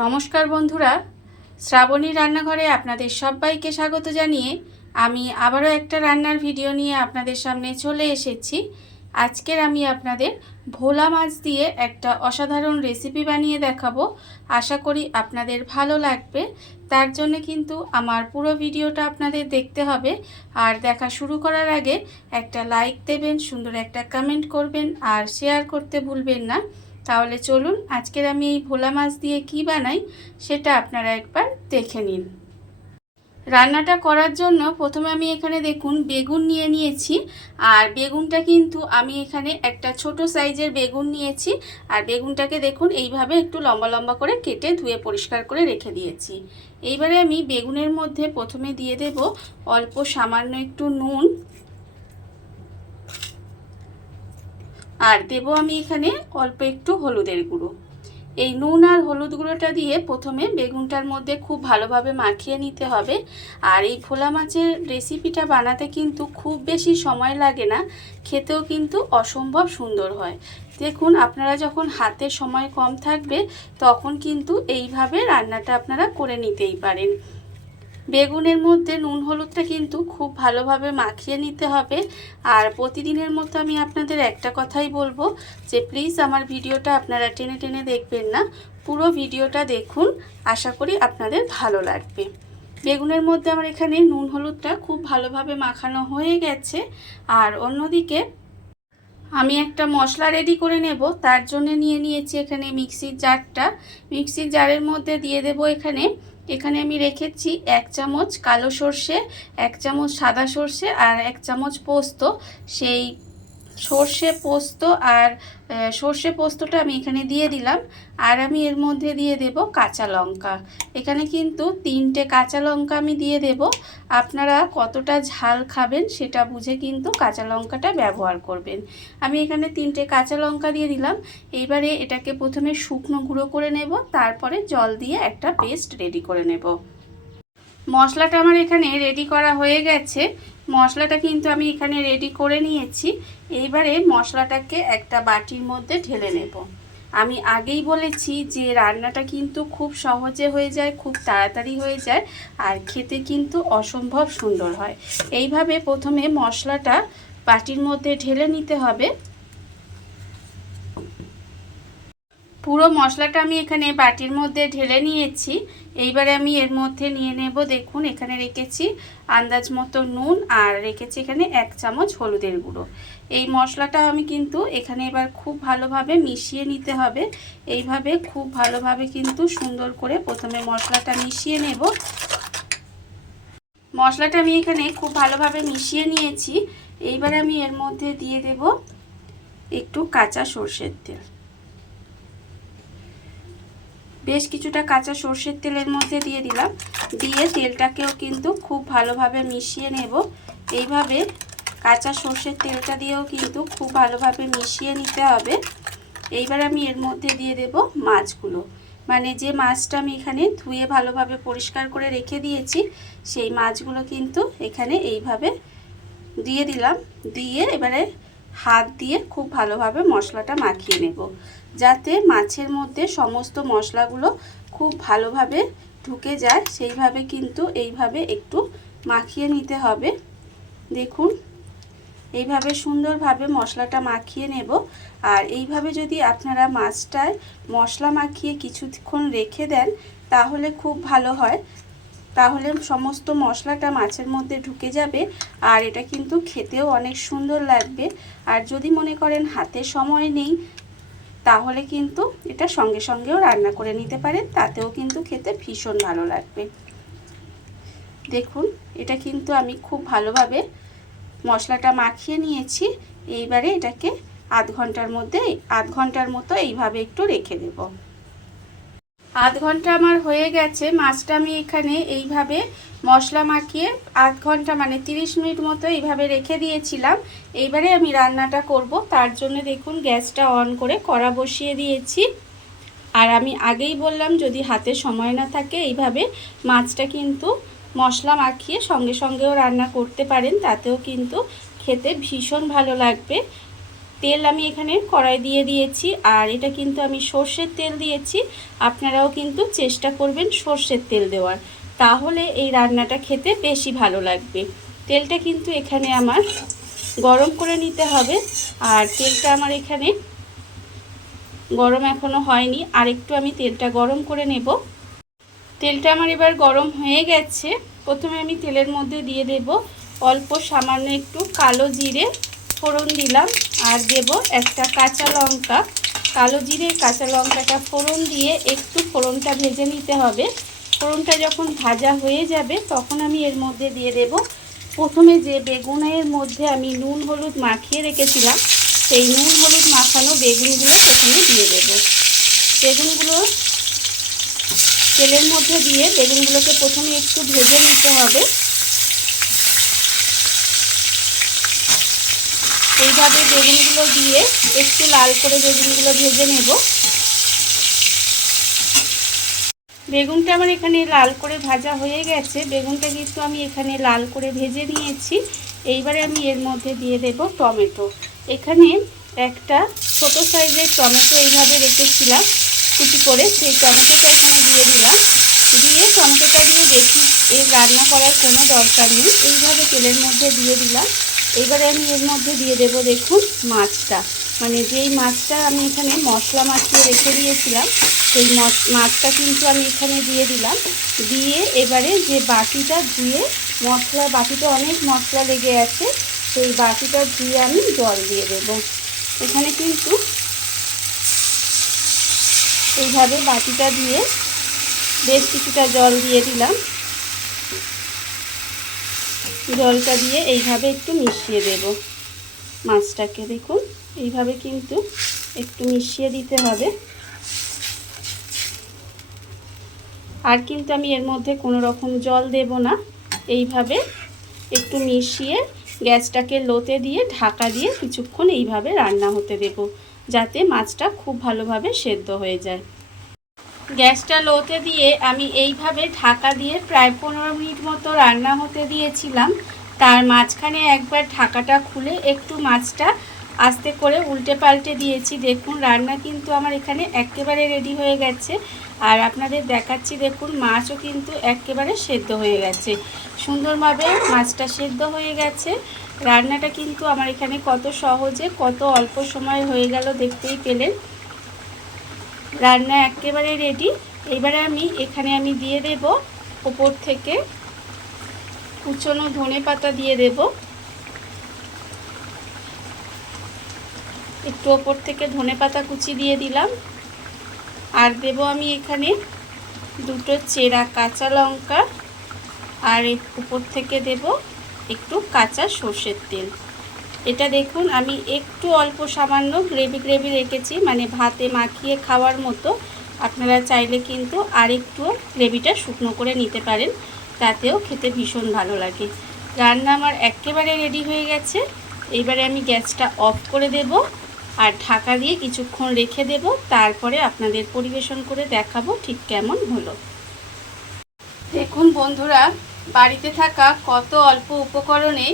নমস্কার বন্ধুরা, শ্রাবণী রান্নাঘরে আপনাদের সবাইকে স্বাগত জানিয়ে আমি আবারও একটা রান্নার ভিডিও নিয়ে আপনাদের সামনে চলে এসেছি। আজকের আমি আপনাদের ভোলা মাছ দিয়ে একটা অসাধারণ রেসিপি বানিয়ে দেখাবো। আশা করি আপনাদের ভালো লাগবে। তার জন্য কিন্তু আমার পুরো ভিডিওটা আপনাদের দেখতে হবে। আর দেখা শুরু করার আগে একটা লাইক দেবেন, সুন্দর একটা কমেন্ট করবেন আর শেয়ার করতে ভুলবেন না। তাহলে চলুন আজকের আমি এই ভোলা মাছ দিয়ে কি বানাই সেটা আপনারা একবার দেখে নিন। রান্নাটা করার জন্য প্রথমে আমি এখানে দেখুন বেগুন নিয়ে নিয়েছি। আর বেগুনটা কিন্তু আমি এখানে একটা ছোট সাইজের বেগুন নিয়েছি। আর বেগুনটাকে দেখুন এইভাবে একটু লম্বা লম্বা করে কেটে ধুয়ে পরিষ্কার করে রেখে দিয়েছি। এইবারে আমি বেগুনের মধ্যে প্রথমে দিয়ে দেব অল্প সামান্য একটু নুন। আর দেব আমি এখানে অল্প একটু হলুদের গুঁড়ো। এই নুন আর হলুদ গুঁড়োটা দিয়ে প্রথমে বেগুনটার মধ্যে খুব ভালোভাবে মাখিয়ে নিতে হবে। আর এই ভোলা মাছের রেসিপিটা বানাতে কিন্তু খুব বেশি সময় লাগে না, খেতেও কিন্তু অসম্ভব সুন্দর হয়। দেখুন, আপনারা যখন হাতে সময় কম থাকবে তখন কিন্তু এইভাবে রান্নাটা আপনারা করে নিতেই পারেন। বেগুনের মধ্যে নুন হলুদটা কিন্তু খুব ভালোভাবে মাখিয়ে নিতে হবে। আর প্রতিদিনের মতো আমি আপনাদের একটা কথাই বলবো যে প্লিজ আমার ভিডিওটা আপনারা টেনে টেনে দেখবেন না, পুরো ভিডিওটা দেখুন, আশা করি আপনাদের ভালো লাগবে। বেগুনের মধ্যে আমার এখানে নুন হলুদটা খুব ভালোভাবে মাখানো হয়ে গেছে। আর অন্যদিকে আমি একটা মশলা রেডি করে নেব। তার জন্য নিয়ে নিয়েছি এখানে মিক্সির জারটা। মিক্সির জারের মধ্যে দিয়ে দেব এখানে আমি রেখেছি 1 চামচ কালো সর্ষে, 1 চামচ সাদা সর্ষে আর 1 চামচ পোস্ত। সেই সর্ষে পোস্তটা আমি এখানে দিয়ে দিলাম। আর আমি এর মধ্যে দিয়ে দেব কাঁচা লঙ্কা। এখানে কিন্তু 3টে কাঁচা লঙ্কা আমি দিয়ে দেব। আপনারা কতটা ঝাল খাবেন সেটা বুঝে কিন্তু কাঁচা লঙ্কাটা ব্যবহার করবেন। আমি এখানে 3টে কাঁচা লঙ্কা দিয়ে দিলাম। এইবারে এটাকে প্রথমে শুকনো গুঁড়ো করে নেব, তারপরে জল দিয়ে একটা পেস্ট রেডি করে নেব। মশলাটা আমার এখানে রেডি করা হয়ে গেছে। মশলাটা কিন্তু আমি এখানে রেডি করে নিয়েছি। এইবারে মশলাটাকে একটা বাটির মধ্যে ঢেলে নেব। আমি আগেই বলেছি যে রান্নাটা কিন্তু খুব সহজে হয়ে যায়, খুব তাড়াতাড়ি হয়ে যায়, আর খেতে কিন্তু অসম্ভব সুন্দর হয়। এইভাবে প্রথমে মশলাটা বাটির মধ্যে ঢেলে নিতে হবে। পুরো মশলাটা আমি এখানে বাটির মধ্যে ঢেলে নিয়েছি। এইবারে আমি এর মধ্যে নিয়ে নেব, দেখুন এখানে রেখেছি আন্দাজ মতো নুন আর রেখেছি এখানে 1 চামচ হলুদের গুঁড়ো। এই মশলাটা আমি কিন্তু এখানে এবার খুব ভালোভাবে মিশিয়ে নিতে হবে। এইভাবে খুব ভালোভাবে কিন্তু সুন্দর করে প্রথমে মশলাটা মিশিয়ে নেব। মশলাটা আমি এখানে খুব ভালোভাবে মিশিয়ে নিয়েছি। এইবারে আমি এর মধ্যে দিয়ে দেব একটু কাঁচা সরষের তেল। বেশ কিছুটা কাঁচা সরষের তেলের মধ্যে দিয়ে দিলাম। দিয়ে তেলটাকেও কিন্তু খুব ভালোভাবে মিশিয়ে নেব। এইভাবে কাঁচা সরষের তেলটা দিয়েও কিন্তু খুব ভালোভাবে মিশিয়ে নিতে হবে। এইবার আমি এর মধ্যে দিয়ে দেব মাছগুলো, মানে যে মাছটা আমি এখানে ধুয়ে ভালোভাবে পরিষ্কার করে রেখে দিয়েছি সেই মাছগুলো কিন্তু এখানে এইভাবে দিয়ে দিলাম। দিয়ে এবারে হাত দিয়ে খুব ভালোভাবে মশলাটা মাখিয়ে নেব, যাতে মাছের মধ্যে সমস্ত মশলাগুলো খুব ভালোভাবে ঢুকে যায়। সেইভাবে কিন্তু এইভাবে একটু মাখিয়ে নিতে হবে। দেখুন এইভাবে সুন্দরভাবে মশলাটা মাখিয়ে নেব। আর এইভাবে যদি আপনারা মাছটায় মশলা মাখিয়ে কিছুক্ষণ রেখে দেন তাহলে খুব ভালো হয়। তাহলে সমস্ত মশলাটা মাছের মধ্যে ঢুকে যাবে আর এটা কিন্তু খেতেও অনেক সুন্দর লাগবে। আর যদি মনে করেন হাতে সময় নেই তাহলে কিন্তু এটা সঙ্গে সঙ্গেও রান্না করে নিতে পারেন, তাতেও কিন্তু খেতে ভীষণ ভালো লাগবে। দেখুন এটা কিন্তু আমি খুব ভালোভাবে মশলাটা মাখিয়ে নিয়েছি। এইবারে এটাকে আধ ঘন্টার মতো এইভাবে একটু রেখে দেব। আধ ঘন্টা আমার হয়ে গেছে। মাছটা আমি এখানে এইভাবে মশলা মাখিয়ে আধ ঘন্টা মানে 30 মিনিট মতো এইভাবে রেখে দিয়েছিলাম। এইবারে আমি রান্নাটা করব। তার জন্য দেখুন গ্যাসটা অন করে কড়া বসিয়ে দিয়েছি। আর আমি আগেই বললাম যদি হাতে সময় না থাকে এইভাবে মাছটা কিন্তু মশলা মাখিয়ে সঙ্গে সঙ্গেও রান্না করতে পারেন, তাতেও কিন্তু খেতে ভীষণ ভালো লাগবে। তেল আমি এখানে কড়াই দিয়ে দিয়েছি, আর এটা কিন্তু আমি সর্ষের তেল দিয়েছি। আপনারাও কিন্তু চেষ্টা করবেন সর্ষের তেল দেওয়ার, তাহলে এই রান্নাটা খেতে বেশি ভালো লাগবে। তেলটা কিন্তু এখানে আমার গরম করে নিতে হবে, আর তেলটা আমার এখানে গরম এখনো হয়নি, আর একটু আমি তেলটা গরম করে নেব। তেলটা আমার এবার গরম হয়ে গেছে। প্রথমে আমি তেলের মধ্যে দিয়ে দেব অল্প সামান্য একটু কালো জিরে ফোড়ন দিলাম, আর দেব একটা কাঁচা লঙ্কা। কালো জিরে কাঁচা লঙ্কাটা ফোড়ন দিয়ে একটু ফোড়নটা ভেজে নিতে হবে। ফোড়নটা যখন ভাজা হয়ে যাবে তখন আমি এর মধ্যে দিয়ে দেব প্রথমে যে বেগুনের মধ্যে আমি নুন হলুদ মাখিয়ে রেখেছিলাম, সেই নুন হলুদ মাখানো বেগুনগুলো প্রথমে দিয়ে দেব। বেগুনগুলো তেলের মধ্যে দিয়ে বেগুনগুলোকে প্রথমে একটু ভেজে নিতে হবে। এইভাবে বেগুনগুলো দিয়ে একটু লাল করে বেগুনগুলো ভেজে নেব। বেগুনটা আমার এখানে লাল করে ভাজা হয়ে গেছে। বেগুনটা কিন্তু আমি এখানে লাল করে ভেজে নিয়েছি। এইবারে আমি এর মধ্যে দিয়ে দেব টমেটো। এখানে একটা ছোট সাইজের টমেটো এইভাবে রেখেছিলাম কুচি করে, সেই টমেটোটা এখানে দিয়ে দিলাম। দিয়ে টমেটোটা দিয়ে বেশি রান্না করার কোনো দরকার নেই, এইভাবে তেলের মধ্যে দিয়ে দিলাম। এবারে আমি এর মধ্যে দিয়ে দেব দেখুন মাছটা, মানে যেই মাছটা আমি এখানে মশলা মাখিয়ে রেখে দিয়েছিলাম সেই মাছটা কিন্তু আমি এখানে দিয়ে দিলাম। দিয়ে এবারে যে বাটিটা ধুয়ে, মশলা বাটিতে অনেক মশলা লেগে আছে, সেই বাটিটা ধুয়ে আমি জল দিয়ে দেব। এখানে কিন্তু এইভাবে বাটিটা দিয়ে বেশ কিছুটা জল দিয়ে দিলাম। জলটা দিয়ে এইভাবে একটু মিশিয়ে দেব মাছটাকে। দেখুন এইভাবে কিন্তু একটু মিশিয়ে দিতে হবে। আর কিন্তু আমি এর মধ্যে কোনো রকম জল দেব না। এইভাবে একটু মিশিয়ে গ্যাসটাকে লোতে দিয়ে ঢাকা দিয়ে কিছুক্ষণ এইভাবে রান্না হতে দেব, যাতে মাছটা খুব ভালোভাবে সেদ্ধ হয়ে যায়। গ্যাসটা লোতে দিয়ে আমি এইভাবে ঢাকা দিয়ে প্রায় 15 মিনিট মতো রান্না হতে দিয়েছিলাম। তার মাঝখানে একবার ঢাকাটা খুলে একটু মাছটা আস্তে করে উল্টে পাল্টে দিয়েছি। দেখুন রান্না কিন্তু আমার এখানে একেবারে রেডি হয়ে গেছে। আর আপনাদের দেখাচ্ছি, দেখুন মাছও কিন্তু একেবারে সেদ্ধ হয়ে গেছে, সুন্দরভাবে মাছটা সেদ্ধ হয়ে গেছে। রান্নাটা কিন্তু আমার এখানে কত সহজে কত অল্প সময় হয়ে গেল দেখতেই পেলেন। রান্না একেবারে রেডি। এবারে এখানে আমি দিয়ে দেব ওপর থেকে কুচনো ধনেপাতা দিয়ে দেব। একটু ওপর থেকে ধনেপাতা কুচি দিয়ে দিলাম। আর দেব আমি এখানে দুটো চেরা কাঁচা লঙ্কা, আর উপর থেকে দেব একটু কাঁচা সর্ষের তেল। এটা দেখুন আমি একটু অল্প সামান্য গ্রেভি রেখেছি, মানে ভাতে মাখিয়ে খাওয়ার মতো। আপনারা চাইলে কিন্তু আরেকটু গ্রেভিটা শুকনো করে নিতে পারেন, তাতেও খেতে ভীষণ ভালো লাগে। রান্না আমার একেবারে রেডি হয়ে গেছে। এইবারে আমি গ্যাসটা অফ করে দেব আর ঢাকা দিয়ে কিছুক্ষণ রেখে দেব, তারপরে আপনাদের পরিবেশন করে দেখাবো ঠিক কেমন হলো। দেখুন বন্ধুরা, বাড়িতে থাকা কত অল্প উপকরণে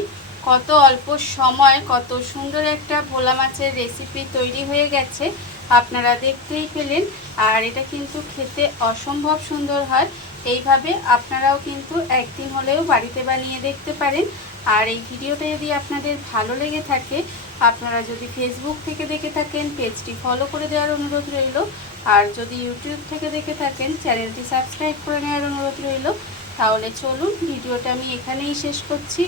কত অল্প সময় কত সুন্দর একটা ভোলা মাছের রেসিপি তৈরি হয়ে গেছে, আপনারা দেখতেই পেলেন। আর এটা কিন্তু খেতে অসম্ভব সুন্দর হয়। এইভাবে আপনারাও কিন্তু একদিন হলেও বাড়িতে বানিয়ে দেখতে পারেন। আর এই ভিডিওটা যদি আপনাদের ভালো লেগে থাকে, আপনারা যদি ফেসবুক থেকে দেখে থাকেন পেজটি ফলো করে দেওয়ার অনুরোধ রইল। আর যদি ইউটিউব থেকে দেখে থাকেন চ্যানেলটি সাবস্ক্রাইব করে নেওয়ার অনুরোধ রইল। তাহলে চলুন ভিডিওটা আমি এখানেই শেষ করছি।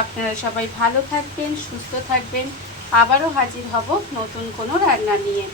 আপনারা সবাই ভালো থাকবেন, সুস্থ থাকবেন। আবারও হাজির হব নতুন কোনো রান্না নিয়ে।